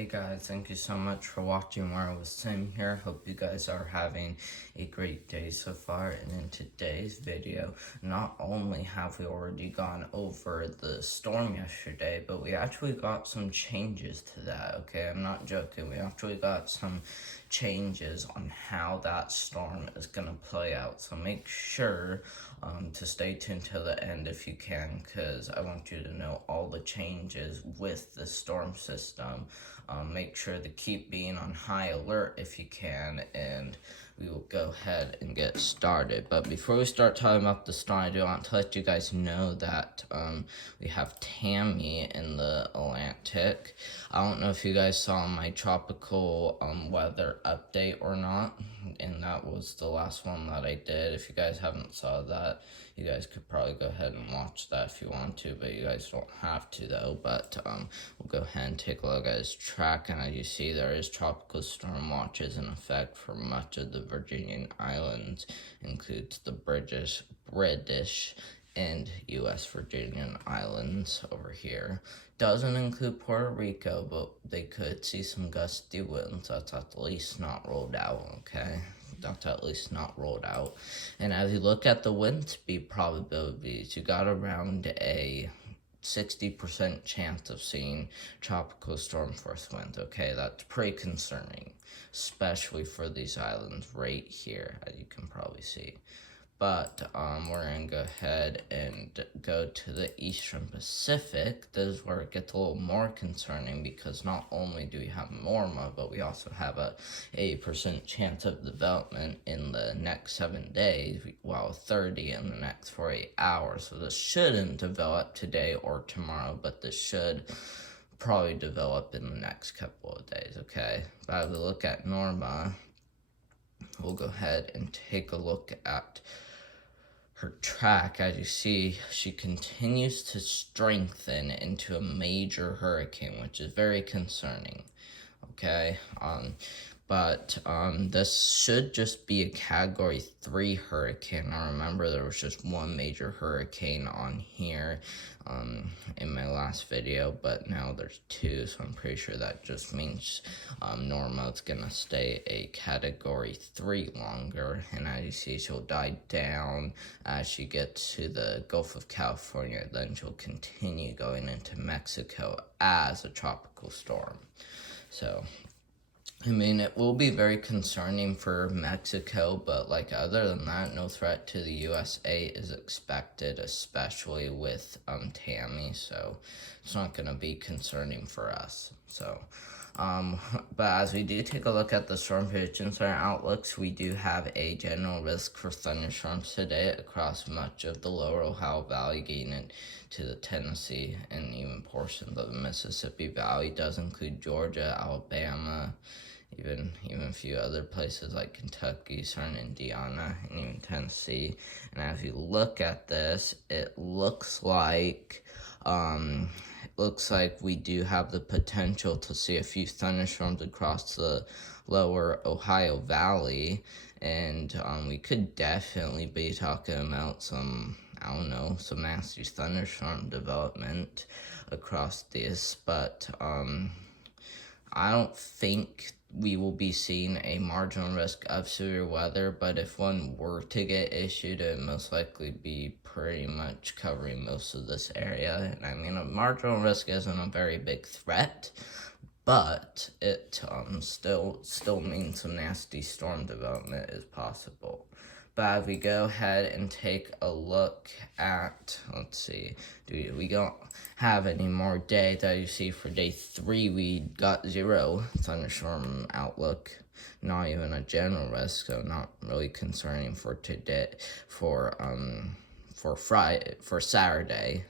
Hey guys, thank you so much for watching where I was Sim here. Hope you guys are having a great day so far. And in today's video, not only have we already gone over the storm yesterday, but we actually got some changes to that, okay? I'm not joking. We actually got some changes on how that storm is going to play out. So make sure to stay tuned till the end if you can, because I want you to know all the changes with the storm system. Make sure to keep being on high alert if you can, and we will go ahead and get started. But before we start talking about the storm, I do want to let you guys know that we have Tammy in the Atlantic. I don't know if you guys saw my tropical weather update or not, and that was the last one that I did. If you guys haven't saw that, you guys could probably go ahead and watch that if you want to, but you guys don't have to though. But we'll go ahead and take a look at his track, and as you see, there is tropical storm watches in effect for much of the Virginian Islands, includes the British and U.S. Virginian Islands over here. Doesn't include Puerto Rico, but they could see some gusty winds. That's at least not rolled out, okay? That's at least not rolled out. And as you look at the wind speed probabilities, you got around a 60% chance of seeing tropical storm force winds, okay? That's pretty concerning, especially for these islands right here, as you can probably see. But we're going to go ahead and go to the Eastern Pacific. This is where it gets a little more concerning, because not only do we have Norma, but we also have a 80% chance of development in the next 7 days, while 30 in the next 48 hours. So this shouldn't develop today or tomorrow, but this should probably develop in the next couple of days, okay? But as we look at Norma, we'll go ahead and take a look at her track. As you see, she continues to strengthen into a major hurricane, which is very concerning, okay? But this should just be a Category 3 hurricane. Now remember, there was just one major hurricane on here in my last video, but now there's two, so I'm pretty sure that just means Norma is going to stay a Category 3 longer, and as you see, she'll die down as she gets to the Gulf of California. Then she'll continue going into Mexico as a tropical storm. So I mean, it will be very concerning for Mexico, but like other than that, no threat to the USA is expected, especially with Tammy, so it's not going to be concerning for us. So, but as we do take a look at the storm predictions and outlooks, we do have a general risk for thunderstorms today across much of the lower Ohio Valley, getting into the Tennessee and even portions of the Mississippi Valley. It does include Georgia, Alabama, even a few other places like Kentucky, Southern Indiana, and even Tennessee. And as you look at this, it looks like we do have the potential to see a few thunderstorms across the lower Ohio Valley, and we could definitely be talking about some nasty thunderstorm development across this, but I don't think we will be seeing a marginal risk of severe weather, but if one were to get issued, it would most likely be pretty much covering most of this area. And I mean, a marginal risk isn't a very big threat, but it still means some nasty storm development is possible. But if we go ahead and take a look at, let's see, we don't have any more data. You see, for day 3, we got 0 thunderstorm outlook, not even a general risk, so not really concerning for today, for Saturday,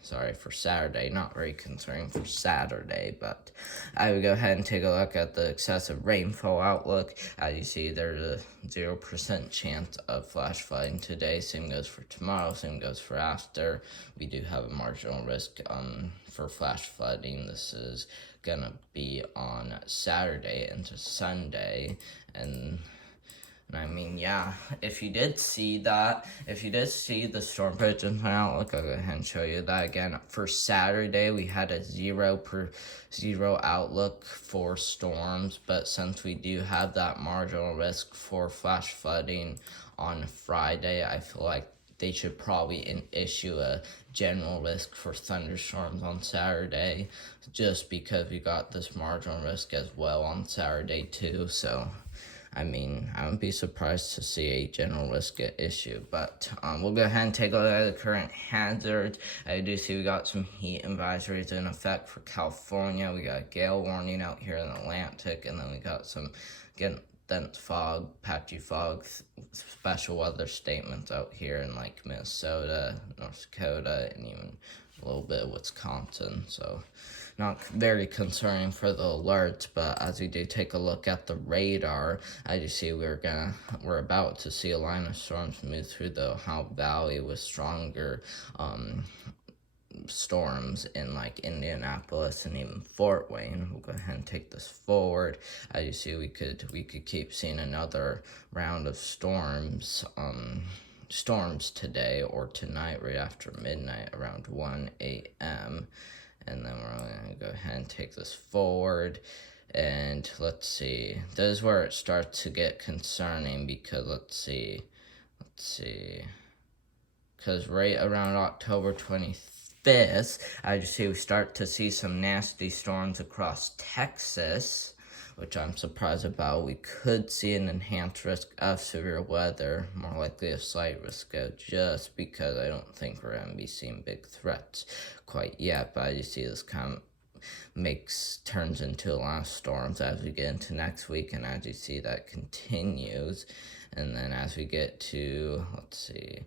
not very concerning for Saturday, but I would go ahead and take a look at the excessive rainfall outlook. As you see, there's a 0% chance of flash flooding today. Same goes for tomorrow, same goes for after. We do have a marginal risk for flash flooding. This is gonna be on Saturday into Sunday, and And I mean, yeah, if you did see the storm prediction outlook, I'll go ahead and show you that again. For Saturday, we had a 0 outlook for storms, but since we do have that marginal risk for flash flooding on Friday, I feel like they should probably issue a general risk for thunderstorms on Saturday, just because we got this marginal risk as well on Saturday too. So I mean, I wouldn't be surprised to see a general risk get issued, but we'll go ahead and take a look at the current hazards. I do see we got some heat advisories in effect for California. We got a gale warning out here in the Atlantic, and then we got some, again, dense fog, patchy fog, special weather statements out here in like Minnesota, North Dakota, and even a little bit of Wisconsin. So not very concerning for the alerts, but as we do take a look at the radar, I do see we're about to see a line of storms move through the Ohio Valley with stronger storms in like Indianapolis and even Fort Wayne. We'll go ahead and take this forward. As you see, we could keep seeing another round of storms today or tonight right after midnight around 1 a.m. And then we're going to go ahead and take this forward. And let's see. This is where it starts to get concerning because let's see. Because right around October 25th, I just see we start to see some nasty storms across Texas, which I'm surprised about. We could see an enhanced risk of severe weather, more likely a slight risk of, just because I don't think we're going to be seeing big threats quite yet. But I just see this kind of turns into a lot of storms as we get into next week, and as you see that continues. And then as we get to, let's see,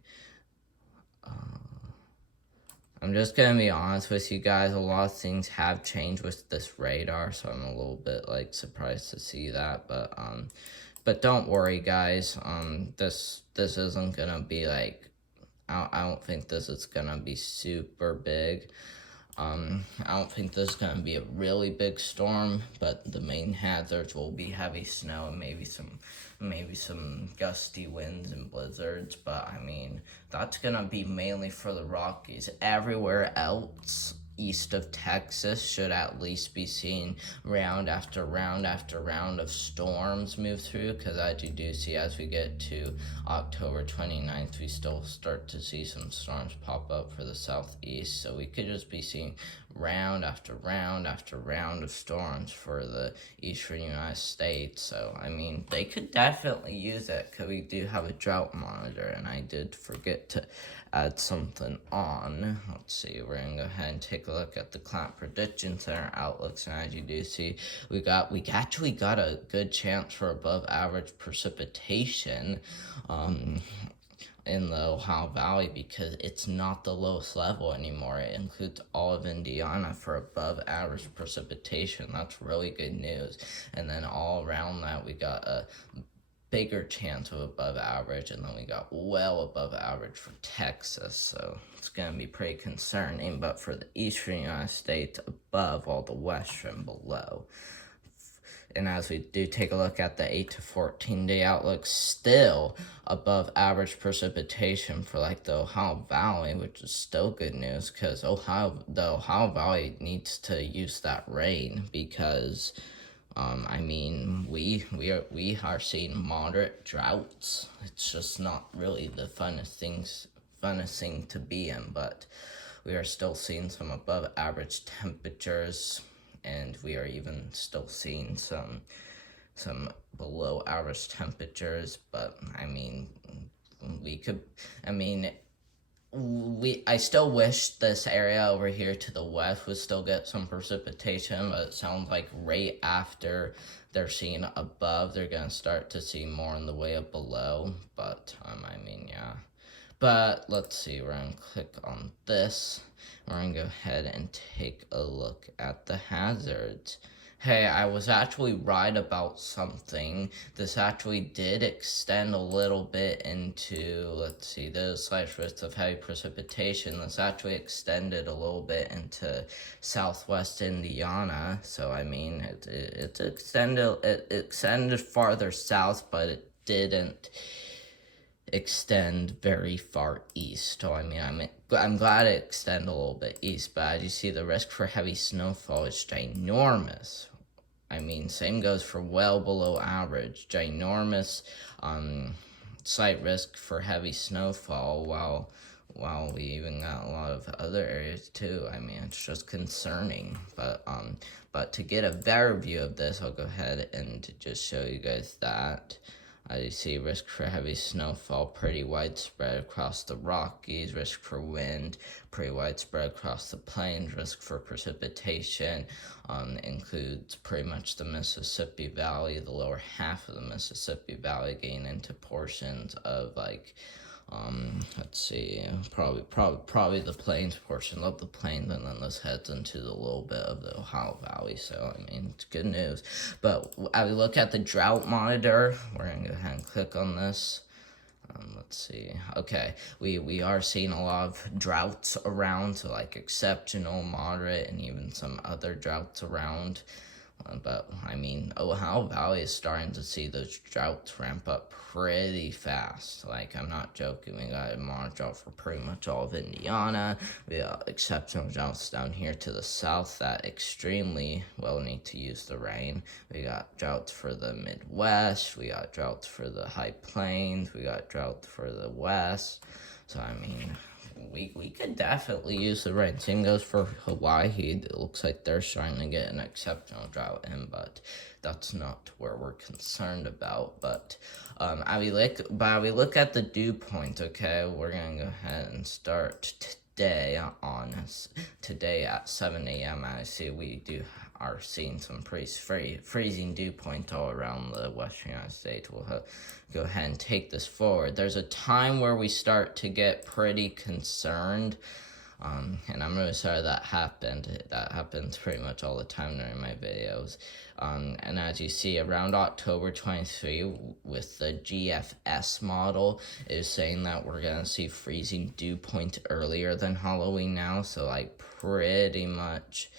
I'm just gonna be honest with you guys, a lot of things have changed with this radar, so I'm a little bit like surprised to see that, but don't worry guys, this isn't gonna be like, I don't think this is gonna be super big. I don't think this is going to be a really big storm, but the main hazards will be heavy snow and maybe some gusty winds and blizzards. But I mean, that's going to be mainly for the Rockies. Everywhere else east of Texas should at least be seeing round after round after round of storms move through, because as you do see, as we get to October 29th, we still start to see some storms pop up for the southeast, so we could just be seeing round after round after round of storms for the eastern United States. So I mean, they could definitely use it because we do have a drought monitor, and I did forget to add something on. Let's see, we're gonna go ahead and take a look at the Climate Prediction Center outlooks, and as you do see, we actually got a good chance for above average precipitation in the Ohio Valley, because it's not the lowest level anymore. It includes all of Indiana for above average precipitation. That's really good news. And then all around that, we got a bigger chance of above average, and then we got well above average for Texas, so it's going to be pretty concerning. But for the eastern United States, above all the western below. And as we do take a look at the 8 to 14 day outlook, still above average precipitation for like the Ohio Valley, which is still good news, because the Ohio Valley needs to use that rain, because I mean, we are seeing moderate droughts. It's just not really the funnest thing to be in, but we are still seeing some above average temperatures, and we are even still seeing some below average temperatures. But I mean, I still wish this area over here to the west would still get some precipitation, but it sounds like right after they're seeing above, they're going to start to see more in the way of below. But, I mean, yeah. But let's see, we're going to click on this. We're going to go ahead and take a look at the hazards. Hey, I was actually right about something. This actually did extend a little bit into, let's see, the slight risk of heavy precipitation. This actually extended a little bit into southwest Indiana. So, I mean, it extended farther south, but it didn't extend very far east. So I mean, I'm glad it extended a little bit east, but as you see, the risk for heavy snowfall is ginormous. I mean, same goes for well below average, ginormous slight risk for heavy snowfall, while we even got a lot of other areas too. I mean, it's just concerning. But to get a better view of this, I'll go ahead and just show you guys that. You see risk for heavy snowfall pretty widespread across the Rockies, risk for wind pretty widespread across the plains, risk for precipitation includes pretty much the Mississippi Valley, the lower half of the Mississippi Valley, getting into portions of like let's see, probably the plains portion of the plains, and then this heads into the little bit of the Ohio Valley. So I mean, it's good news. But as we look at the drought monitor, we're gonna go ahead and click on this. Let's see. Okay, we are seeing a lot of droughts around, so like exceptional, moderate, and even some other droughts around. But I mean, Ohio Valley is starting to see those droughts ramp up pretty fast. Like, I'm not joking. We got a moderate drought for pretty much all of Indiana. We got exceptional droughts down here to the south that extremely well need to use the rain. We got droughts for the Midwest. We got droughts for the High Plains. We got droughts for the West. So I mean, we could definitely use the rain. Same goes for Hawaii. It looks like they're starting to get an exceptional drought in, but that's not where we're concerned about. But we look at the dew point. Okay, we're gonna go ahead and start today at 7 a.m. I see we are seeing some pretty freezing dew point all around the western United States. We'll go ahead and take this forward. There's a time where we start to get pretty concerned, and I'm really sorry that happened. That happens pretty much all the time during my videos. And as you see, around October 23, with the GFS model, is saying that we're gonna see freezing dew point earlier than Halloween now. So like pretty much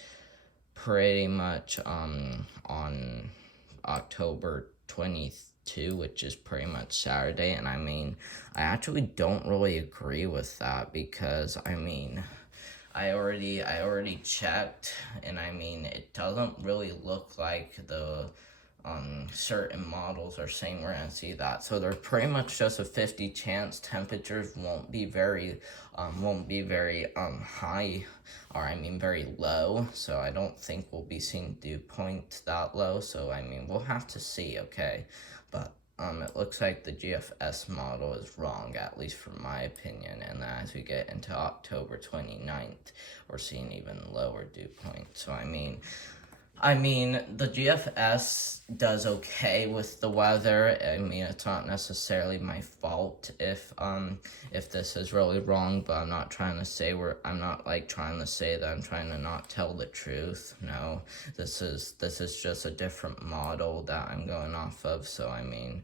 on October 22, which is pretty much Saturday. And I mean, I actually don't really agree with that, because I mean, I already checked, and I mean, it doesn't really look like the certain models are saying we're gonna see that. So there's pretty much just a 50 chance temperatures won't be very high, or I mean very low. So I don't think we'll be seeing dew point that low. So I mean, we'll have to see, okay? But it looks like the GFS model is wrong, at least from my opinion, and as we get into October 29th, we're seeing even lower dew points. So I mean, the GFS does okay with the weather. I mean, it's not necessarily my fault if this is really wrong, but I'm not trying to say I'm not like trying to say that I'm trying to not tell the truth. No, this is just a different model that I'm going off of. So I mean,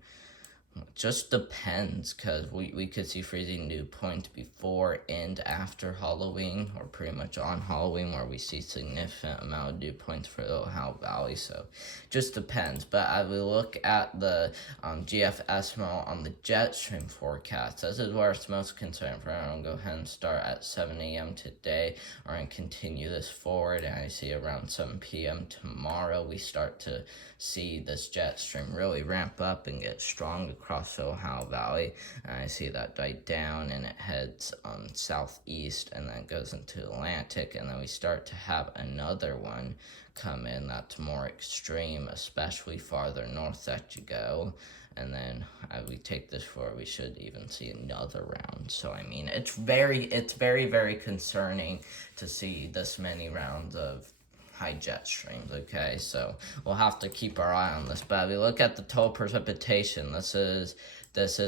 it just depends, because we could see freezing dew point before and after Halloween, or pretty much on Halloween, where we see significant amount of dew points for the Ohio Valley. So just depends. But as we look at the GFS model on the jet stream forecast, this is where it's most concerned. We're going to go ahead and start at 7 a.m. today. We're going to continue this forward, and I see around 7 p.m. tomorrow we start to see this jet stream really ramp up and get strong across the Ohio Valley. And I see that die down, and it heads southeast, and then goes into the Atlantic, and then we start to have another one come in that's more extreme, especially farther north that you go. And then as we take this forward, we should even see another round. So I mean, it's very very concerning to see this many rounds of high jet streams. Okay, so we'll have to keep our eye on this. But if we look at the total precipitation, this is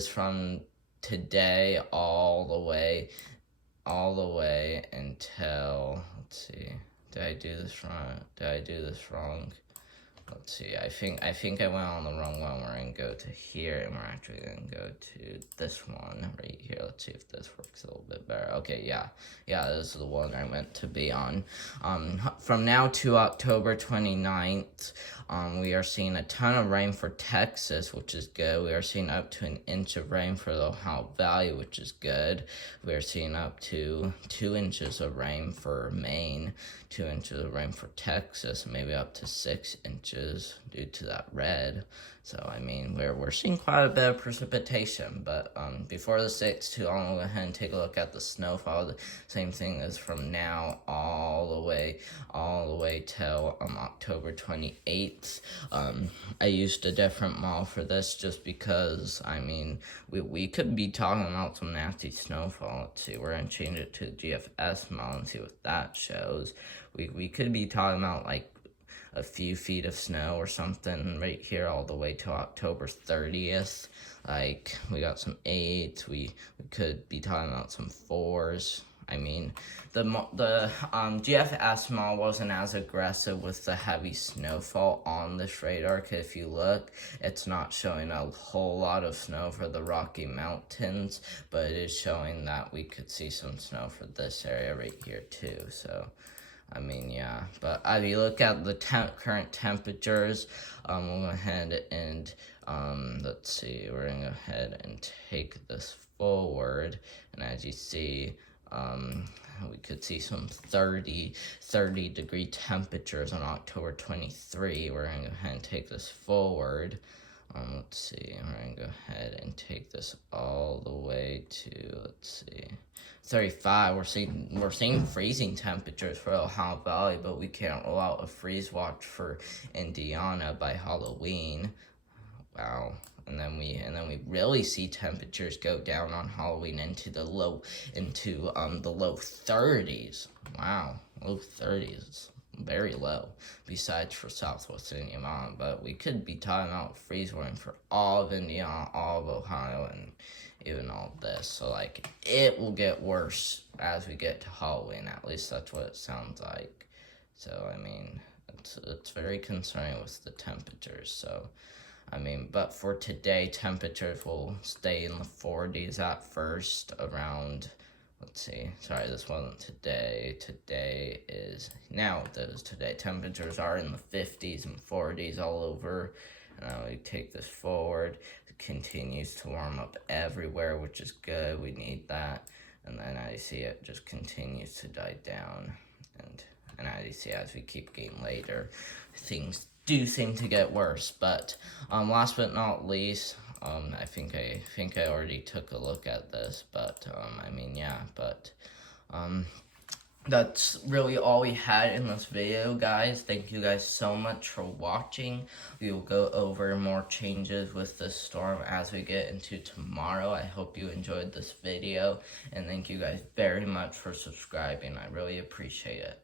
from today all the way until, let's see, did I do this wrong? let's see, I think I went on the wrong one. We're gonna go to here, and we're actually gonna go to this one right here. Let's see if this works a little bit better. Okay, yeah, this is the one I meant to be on. From now to October 29th, we are seeing a ton of rain for Texas, which is good. We are seeing up to an inch of rain for the Ohio Valley, which is good. We are seeing up to 2 inches of rain for Maine, 2 inches of rain for Texas, maybe up to 6 inches due to that red. So, I mean, we're seeing quite a bit of precipitation, but before the 6th, too, I'll go ahead and take a look at the snowfall. The same thing is from now all the way till October 28th. I used a different model for this just because, I mean, we could be talking about some nasty snowfall. Let's see, we're going to change it to the GFS model and see what that shows. We could be talking about, like, a few feet of snow or something right here all the way till October 30th. Like, we got some 8s. We could be talking about some 4s. I mean, the GFS model wasn't as aggressive with the heavy snowfall on this radar, because if you look, it's not showing a whole lot of snow for the Rocky Mountains, but it is showing that we could see some snow for this area right here too. So, I mean, yeah, but if you look at the current temperatures, we'll go ahead and, let's see, we're going to go ahead and take this forward, and as you see, we could see some 30 degree temperatures on October 23. We're going to go ahead and take this forward. Let's see, we're going to go ahead and take this all the way to, let's see, 35. We're seeing freezing temperatures for Ohio Valley, but we can't rule out a freeze watch for Indiana by Halloween. Wow. And then we really see temperatures go down on Halloween into the low 30s. Wow, low 30s. Very low, besides for southwest Indiana, but we could be talking about freeze warning for all of Indiana, all of Ohio, and even all of this. So, like, it will get worse as we get to Halloween. At least that's what it sounds like. So, I mean, it's very concerning with the temperatures. So, I mean, but for today, temperatures will stay in the 40s at first, around, let's see, sorry, this wasn't today. Today is, now those today. Temperatures are in the 50s and 40s all over. And now we take this forward. It continues to warm up everywhere, which is good. We need that. And then as you see, it just continues to die down. And as you see, as we keep getting later, things do seem to get worse. But last but not least, I think I already took a look at this, but I mean, yeah, but that's really all we had in this video, guys. Thank you guys so much for watching. We will go over more changes with the storm as we get into tomorrow. I hope you enjoyed this video, and thank you guys very much for subscribing. I really appreciate it.